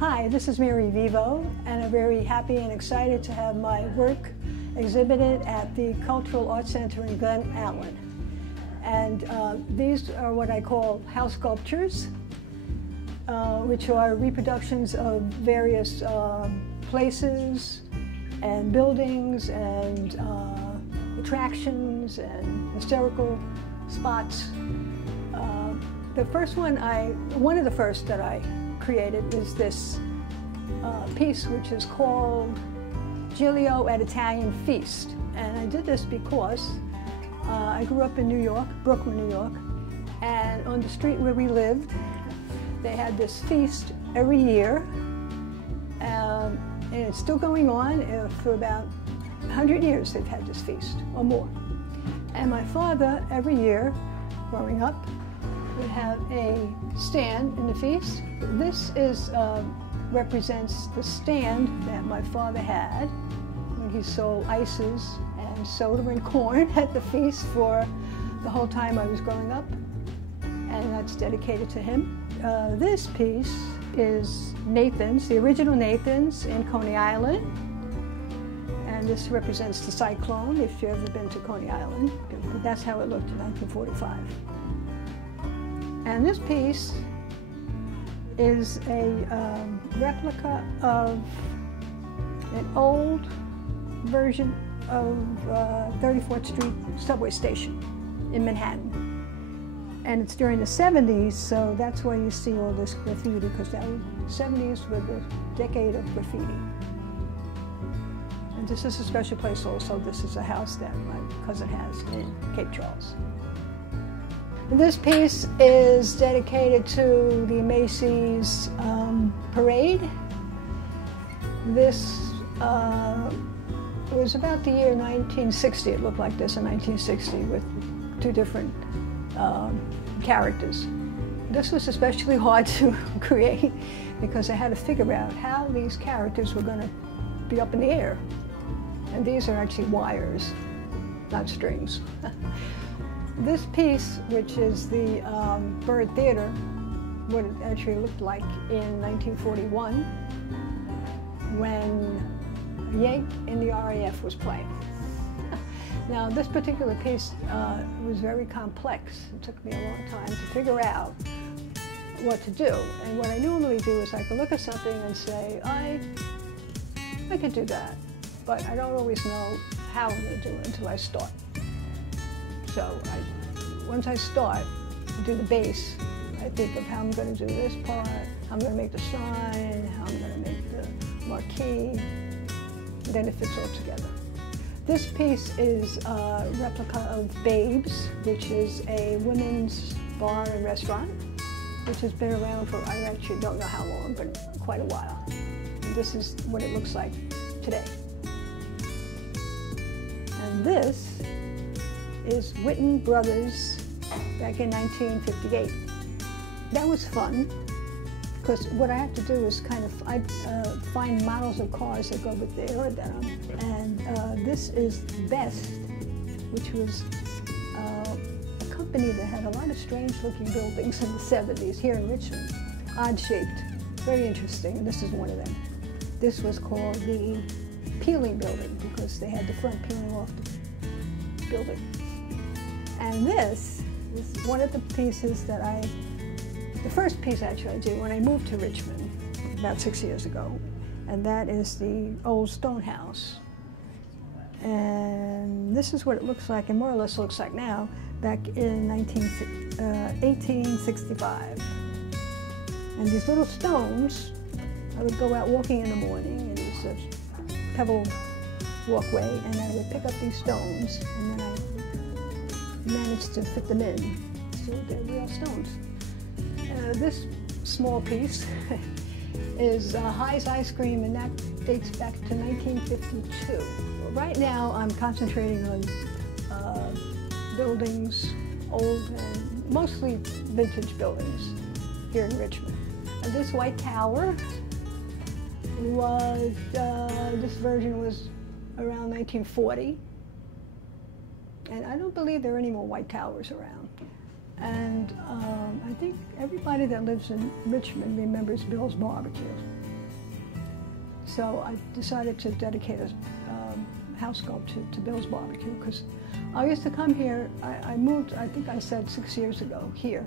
Hi, this is Mary Vivo, and I'm very happy and excited to have my work exhibited at the Cultural Arts Center in Glen, Allen. And these are what I call Housculptures, which are reproductions of various places and buildings and attractions and historical spots. The first one of the first that I created is this piece which is called Gilio at Italian Feast. And I did this because I grew up in New York, Brooklyn, New York, and on the street where we lived, they had this feast every year, and it's still going on. For about 100 years they've had this feast, or more. And my father, every year, growing up, would have a stand in the feast. This represents the stand that my father had when he sold ices and soda and corn at the feast for the whole time I was growing up, and that's dedicated to him. This piece is Nathan's, the original Nathan's in Coney Island, and this represents the cyclone, if you've ever been to Coney Island. That's how it looked in 1945. And this piece is a replica of an old version of 34th Street subway station in Manhattan. And it's during the 70s, so that's why you see all this graffiti, because that was, 70s were the decade of graffiti. And this is a special place also. This is a house that my cousin has in Cape Charles. This piece is dedicated to the Macys Parade. This was about the year 1960. It looked like this in 1960 with two different characters. This was especially hard to create because I had to figure out how these characters were going to be up in the air. And these are actually wires, not strings. This piece, which is the Bird Theater, what it actually looked like in 1941 when Yank in the RAF was playing. Now, this particular piece was very complex. It took me a long time to figure out what to do. And what I normally do is I could look at something and say, I could do that, but I don't always know how I'm going to do it until I start. So once I start to do the base, I think of how I'm going to do this part, how I'm going to make the sign, how I'm going to make the marquee, and then it fits all together. This piece is a replica of Babes, which is a women's bar and restaurant, which has been around for, I actually don't know how long, but quite a while. And this is what it looks like today. And this is Whitten Brothers back in 1958. That was fun because what I have to do is kind of find models of cars that go with the aerodynam. And this is Best, which was a company that had a lot of strange looking buildings in the 70s here in Richmond. Odd shaped, very interesting, and this is one of them. This was called the Peeling Building because they had the front peeling off the building. And this is one of the pieces that the first piece actually I did when I moved to Richmond about 6 years ago. And that is the old stone house. And this is what it looks like, and more or less looks like now, back in 1865. And these little stones, I would go out walking in the morning, and it was a pebble walkway, and I would pick up these stones, and then I managed to fit them in. So they're real stones. This small piece is High's Ice Cream, and that dates back to 1952. Right now I'm concentrating on buildings, old and mostly vintage buildings here in Richmond. And this White Tower was, this version was around 1940. And I don't believe there are any more White Towers around. And I think everybody that lives in Richmond remembers Bill's Barbecue. So I decided to dedicate a house sculpture to Bill's Barbecue, because I used to come here. I moved, I think I said 6 years ago, here.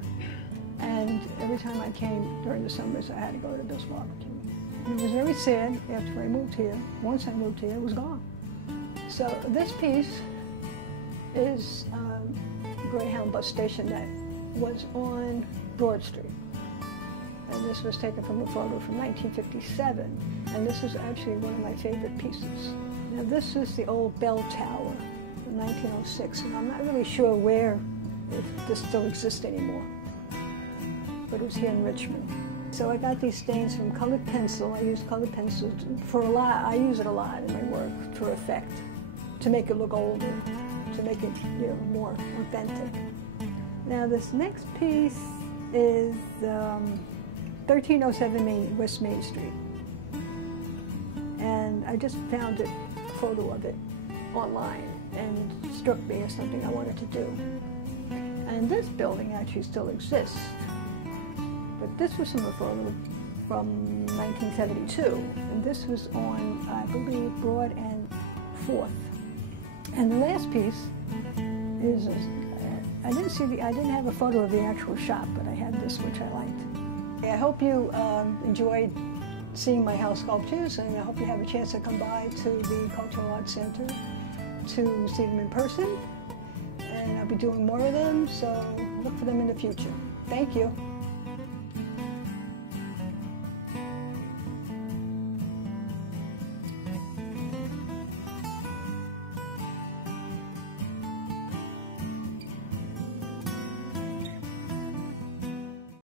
And every time I came during the summers, I had to go to Bill's Barbecue. And it was very sad after I moved here. Once I moved here, it was gone. So this piece is Greyhound Bus Station that was on Broad Street. And this was taken from a photo from 1957. And this is actually one of my favorite pieces. Now this is the old bell tower from 1906, and I'm not really sure where, if this still exists anymore. But it was here in Richmond. So I got these stains from colored pencil. I use colored pencil for a lot. I use it a lot in my work for effect, to make it look older, to make it, you know, more authentic. Now this next piece is 1307 West Main Street. And I just found a photo of it online, and it struck me as something I wanted to do. And this building actually still exists. But this was from a photo from 1972. And this was on, I believe, Broad and 4th. And the last piece is, I didn't have a photo of the actual shop, but I had this, which I liked. I hope you enjoyed seeing my house sculptures, and I hope you have a chance to come by to the Cultural Arts Center to see them in person. And I'll be doing more of them, so look for them in the future. Thank you.